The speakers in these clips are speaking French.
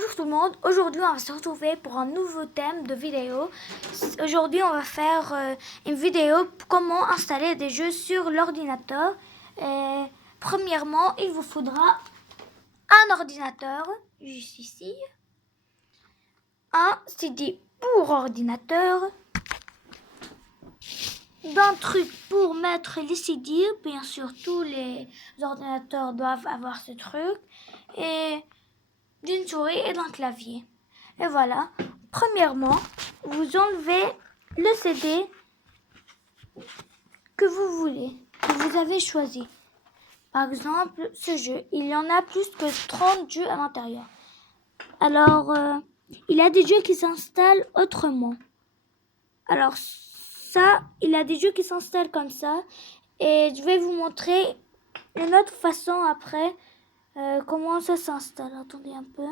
Bonjour tout le monde, aujourd'hui on va se retrouver pour un nouveau thème de vidéo. Aujourd'hui on va faire une vidéo pour comment installer des jeux sur l'ordinateur. Premièrement, il vous faudra un ordinateur, juste ici, un CD pour ordinateur, d'un truc pour mettre les CD, bien sûr tous les ordinateurs doivent avoir ce truc, et d'une souris et d'un clavier. Et voilà. Premièrement, vous enlevez le CD que vous voulez, que vous avez choisi. Par exemple, ce jeu, il y en a plus que 30 jeux à l'intérieur. Alors, il y a des jeux qui s'installent autrement. Alors, ça, il y a des jeux qui s'installent comme ça. Et je vais vous montrer une autre façon après comment ça s'installe. Attendez un peu.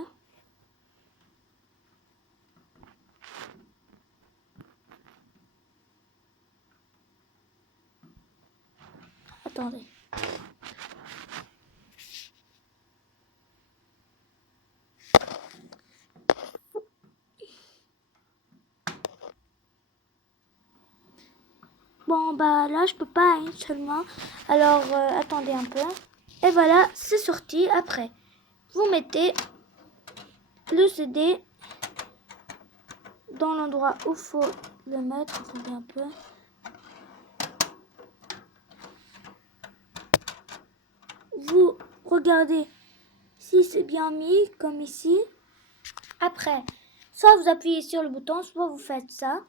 Attendez. Bon, bah là, je peux pas une seulement. Alors, attendez un peu. Et voilà, c'est sorti. Après, vous mettez le CD dans l'endroit où faut le mettre. Attendez un peu. Vous regardez si c'est bien mis, comme ici. Après, soit vous appuyez sur le bouton, soit vous faites ça.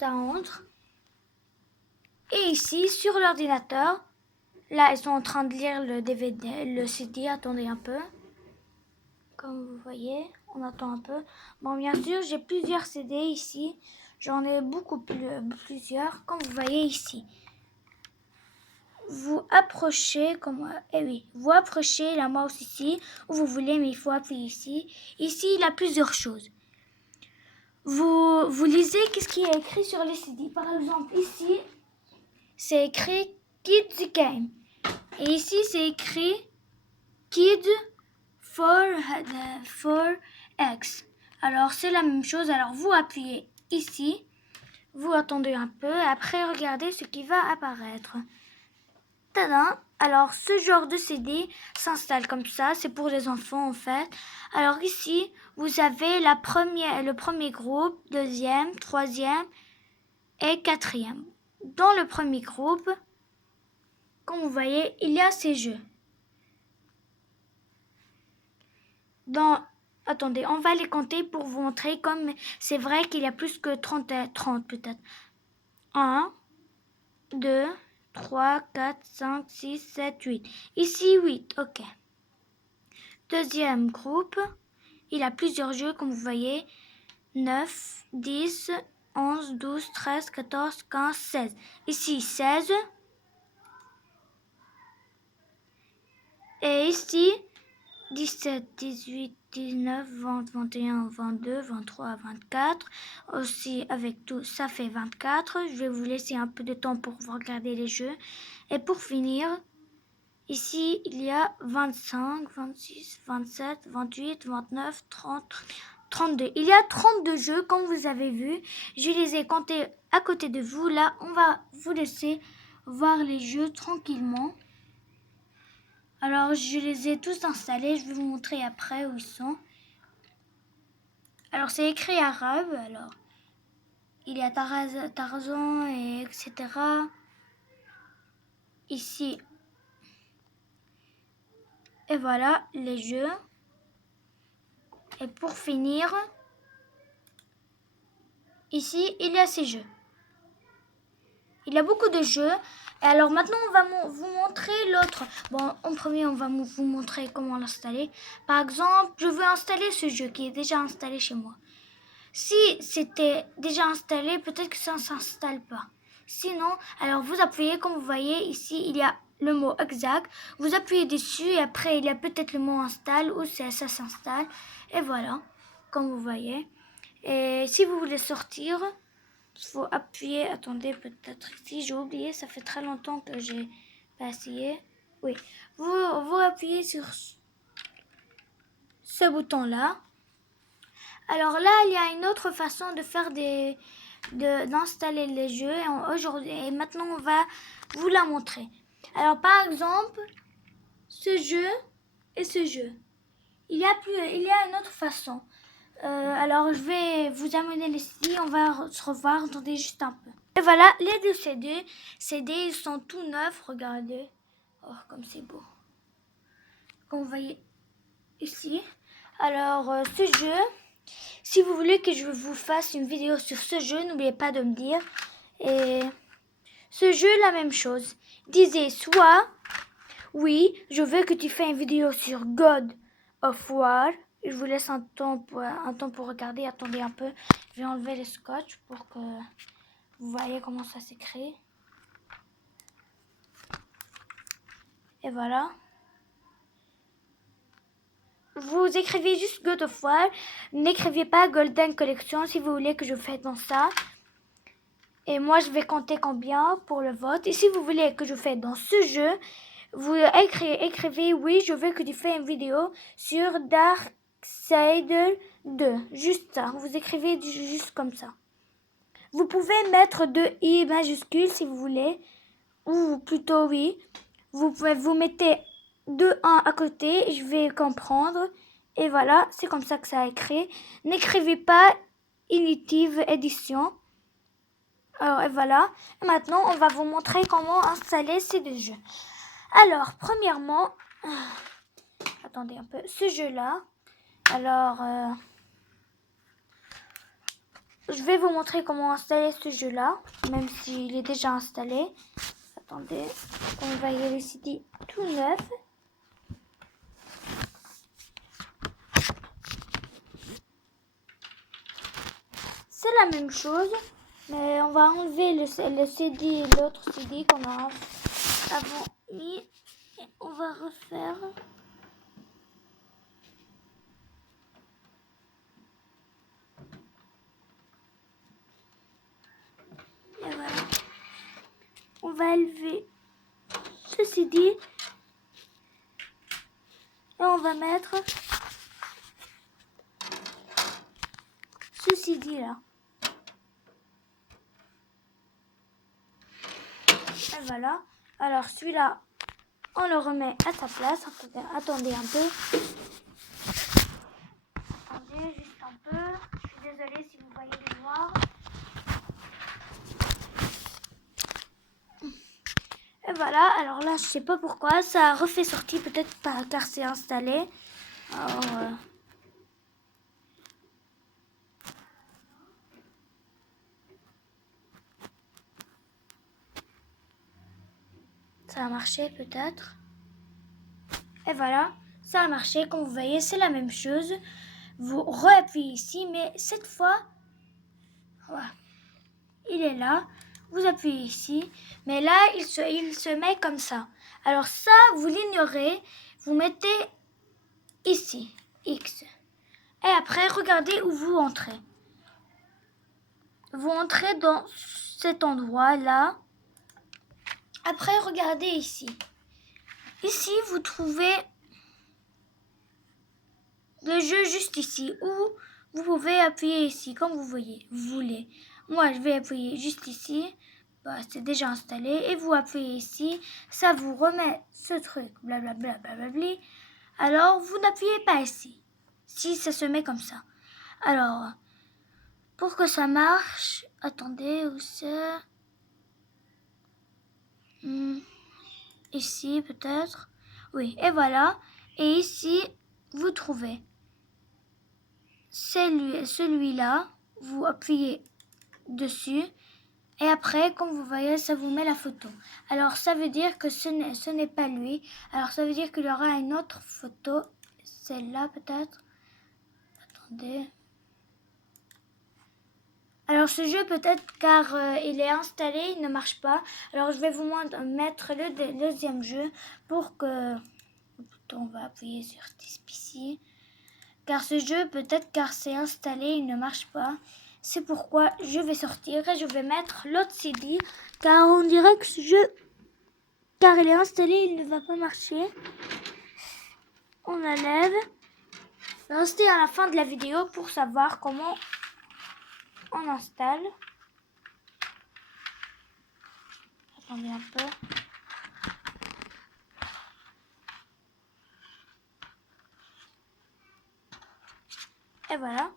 Ça entre. Et ici, sur l'ordinateur, là, ils sont en train de lire le DVD, le CD. Attendez un peu. Comme vous voyez, on attend un peu. Bon, bien sûr, j'ai plusieurs CD ici. J'en ai plusieurs, comme vous voyez ici. Vous approchez, vous approchez la mouse ici, où vous voulez, mais il faut appuyer ici. Ici, il y a plusieurs choses. Vous lisez qu'est-ce qui est écrit sur les CD. Par exemple, ici, c'est écrit Kids Game. Et ici, c'est écrit Kids for X. Alors, c'est la même chose. Alors, vous appuyez ici. Vous attendez un peu. Après, regardez ce qui va apparaître. Tadam! Alors, ce genre de CD s'installe comme ça. C'est pour les enfants, en fait. Alors, ici, vous avez le premier groupe, deuxième, troisième et quatrième. Dans le premier groupe, comme vous voyez, il y a ces jeux. Attendez, on va les compter pour vous montrer comme c'est vrai qu'il y a plus que 30 peut-être. 1, 2, 3, 4, 5, 6, 7, 8. Ici, 8, ok. Deuxième groupe, il y a plusieurs jeux comme vous voyez. 9, 10, 11, 12, 13, 14, 15, 16. Ici, 16. Et ici, 17, 18, 19, 20, 21, 22, 23, 24. Aussi, avec tout, ça fait 24. Je vais vous laisser un peu de temps pour vous regarder les jeux. Et pour finir, ici, il y a 25, 26, 27, 28, 29, 30, 32. Il y a 32 jeux, comme vous avez vu. Je les ai comptés à côté de vous. Là, on va vous laisser voir les jeux tranquillement. Alors, je les ai tous installés. Je vais vous montrer après où ils sont. Alors, c'est écrit arabe. Alors, il y a Tarzan et etc. Ici. Et voilà les jeux. Et pour finir, ici, il y a ces jeux. Il y a beaucoup de jeux. Et alors maintenant, on va vous montrer l'autre. Bon, en premier, on va vous montrer comment l'installer. Par exemple, je veux installer ce jeu qui est déjà installé chez moi. Si c'était déjà installé, peut-être que ça ne s'installe pas. Sinon, alors vous appuyez, comme vous voyez, ici, il y a le mot exact. Vous appuyez dessus et après, il y a peut-être le mot installe ou ça s'installe. Et voilà, comme vous voyez. Et si vous voulez sortir, il faut appuyer, attendez, peut-être ici, j'ai oublié, ça fait très longtemps que j'ai pas essayé. Oui, vous appuyez sur ce bouton-là. Alors là, il y a une autre façon de faire d'installer les jeux et maintenant on va vous la montrer. Alors par exemple, ce jeu et ce jeu. Il y a une autre façon. Alors je vais vous amener ici, on va se revoir, attendez juste un peu. Et voilà, les deux CD, ils sont tout neufs, regardez. Oh, comme c'est beau. Comme vous voyez ici. Alors, ce jeu, si vous voulez que je vous fasse une vidéo sur ce jeu, n'oubliez pas de me dire. Et ce jeu, la même chose. Disez soit, oui, je veux que tu fasses une vidéo sur God of War. Je vous laisse un temps pour regarder. Attendez un peu. Je vais enlever le scotch pour que vous voyez comment ça s'écrit. Et voilà. Vous écrivez juste God of War. N'écrivez pas Golden Collection si vous voulez que je fasse dans ça. Et moi, je vais compter combien pour le vote. Et si vous voulez que je fasse dans ce jeu, vous écrivez oui, je veux que tu fasses une vidéo sur Darksider 2. Juste ça. Vous écrivez juste comme ça. Vous pouvez mettre 2 i majuscules si vous voulez. Ou plutôt oui. Vous mettez 2 1 à côté. Je vais comprendre. Et voilà, c'est comme ça que ça a écrit. N'écrivez pas Initiative Edition. Alors, et voilà. Et maintenant, on va vous montrer comment installer ces deux jeux. Alors, premièrement, attendez un peu, ce jeu-là. Alors, je vais vous montrer comment installer ce jeu-là, même s'il est déjà installé. Attendez, on va y aller ici tout neuf. C'est la même chose, mais on va enlever le CD et l'autre CD qu'on a avant mis. Et on va refaire. Et voilà. On va élever ce CD. Et on va mettre ce CD là. Et voilà. Alors celui-là, on le remet à sa place. Attendez un peu. Attendez juste un peu. Je suis désolée si vous voyez les noirs. Et voilà. Alors là, je sais pas pourquoi. Ça a refait sortir. Peut-être pas car c'est installé. Alors, ça a marché peut-être. Et voilà, ça a marché. Comme vous voyez, c'est la même chose. Vous réappuyez ici, mais cette fois, voilà, il est là. Vous appuyez ici, mais là, il se met comme ça. Alors ça, vous l'ignorez. Vous mettez ici, X. Et après, regardez où vous entrez. Vous entrez dans cet endroit-là. Après, regardez ici. Ici, vous trouvez le jeu juste ici, ou vous pouvez appuyer ici, comme vous voulez. Moi, je vais appuyer juste ici. Bah, c'est déjà installé. Et vous appuyez ici. Ça vous remet ce truc. Blablabla. Blablabla. Alors, vous n'appuyez pas ici. Si ça se met comme ça. Alors, pour que ça marche, attendez, où c'est? Ici, peut-être. Oui, et voilà. Et ici, vous trouvez celui-là. Vous appuyez dessus. Et après, comme vous voyez, ça vous met la photo. Alors, ça veut dire que ce n'est pas lui. Alors, ça veut dire qu'il y aura une autre photo. Celle-là, peut-être. Attendez. Alors, ce jeu, peut-être, car il est installé, il ne marche pas. Alors, je vais vous mettre le deuxième jeu pour que... On va appuyer sur ici. Car ce jeu, peut-être, car c'est installé, il ne marche pas. C'est pourquoi je vais sortir et je vais mettre l'autre CD. Car on dirait que ce jeu, car il est installé, il ne va pas marcher. On enlève. Restez à la fin de la vidéo pour savoir comment on installe. Attendez un peu. Et voilà.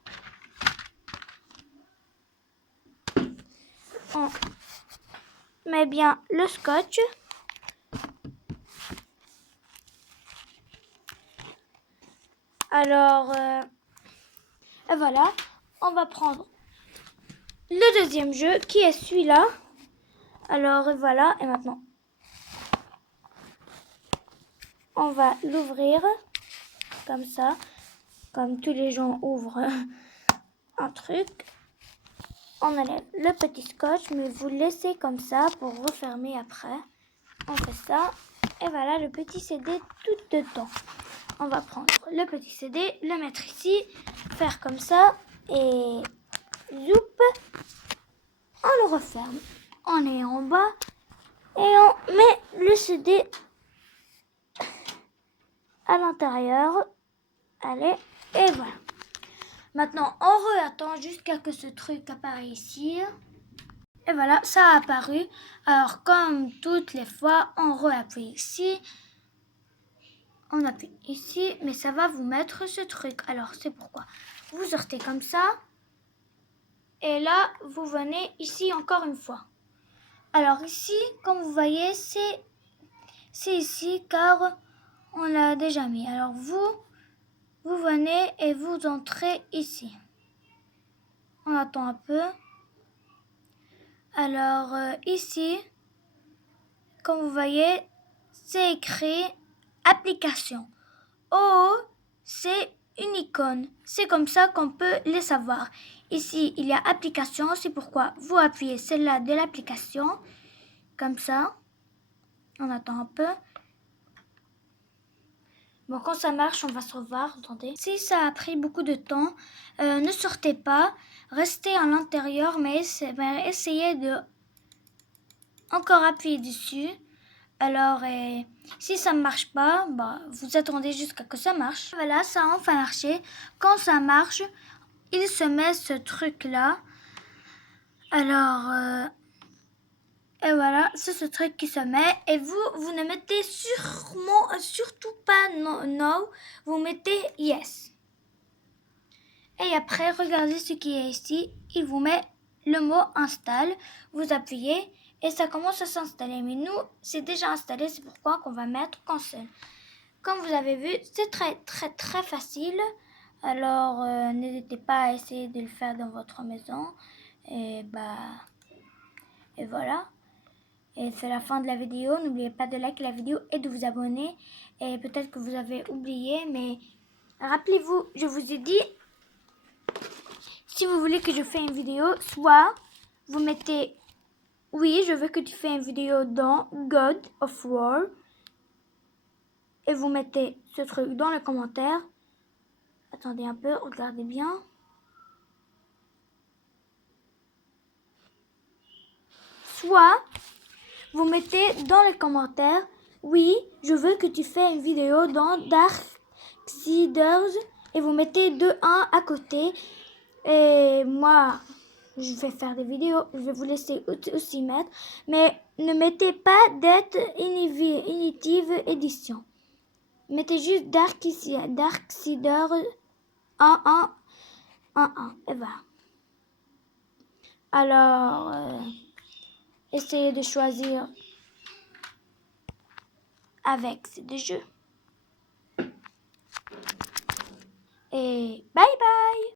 On met bien le scotch. Alors, et voilà. On va prendre le deuxième jeu qui est celui-là. Alors, et voilà. Et maintenant, on va l'ouvrir comme ça. Comme tous les gens ouvrent un truc. On enlève le petit scotch, mais vous le laissez comme ça pour refermer après. On fait ça. Et voilà le petit CD tout dedans. On va prendre le petit CD, le mettre ici, faire comme ça. Et zoup, on le referme. On est en bas. Et on met le CD à l'intérieur. Allez, et voilà. Maintenant, on réattend jusqu'à ce que ce truc apparaisse ici. Et voilà, ça a apparu. Alors, comme toutes les fois, on réappuie ici. On appuie ici, mais ça va vous mettre ce truc. Alors, c'est pourquoi. Vous sortez comme ça. Et là, vous venez ici encore une fois. Alors ici, comme vous voyez, c'est ici car on l'a déjà mis. Alors vous venez et vous entrez ici. On attend un peu. Alors ici, comme vous voyez, c'est écrit application. Oh, c'est une icône. C'est comme ça qu'on peut les savoir. Ici, il y a application. C'est pourquoi vous appuyez celle-là de l'application. Comme ça. On attend un peu. Bon, quand ça marche, on va se revoir. Attendez. Si ça a pris beaucoup de temps, ne sortez pas. Restez à l'intérieur, mais essayez de encore appuyer dessus. Alors, si ça ne marche pas, bah, vous attendez jusqu'à ce que ça marche. Voilà, ça a enfin marché. Quand ça marche, il se met ce truc-là. Alors, et voilà, c'est ce truc qui se met. Et vous ne mettez surtout pas no, vous mettez yes. Et après, regardez ce qui est ici. Il vous met le mot installe. Vous appuyez et ça commence à s'installer. Mais nous, c'est déjà installé. C'est pourquoi qu'on va mettre cancel. Comme vous avez vu, c'est très facile. Alors, n'hésitez pas à essayer de le faire dans votre maison. Et voilà. Et c'est la fin de la vidéo. N'oubliez pas de liker la vidéo et de vous abonner. Et peut-être que vous avez oublié, mais rappelez-vous, je vous ai dit, si vous voulez que je fasse une vidéo, soit vous mettez oui, je veux que tu fasses une vidéo dans God of War. Et vous mettez ce truc dans les commentaires. Attendez un peu, regardez bien. Soit vous mettez dans les commentaires, oui, je veux que tu fasses une vidéo dans Darksiders et vous mettez 2-1 à côté. Et moi, je vais faire des vidéos, je vais vous laisser aussi mettre, mais ne mettez pas Death Initiative Edition. Mettez juste Darksiders 1-1, 1-1, et voilà. Alors, essayez de choisir avec ces deux jeux. Et bye bye!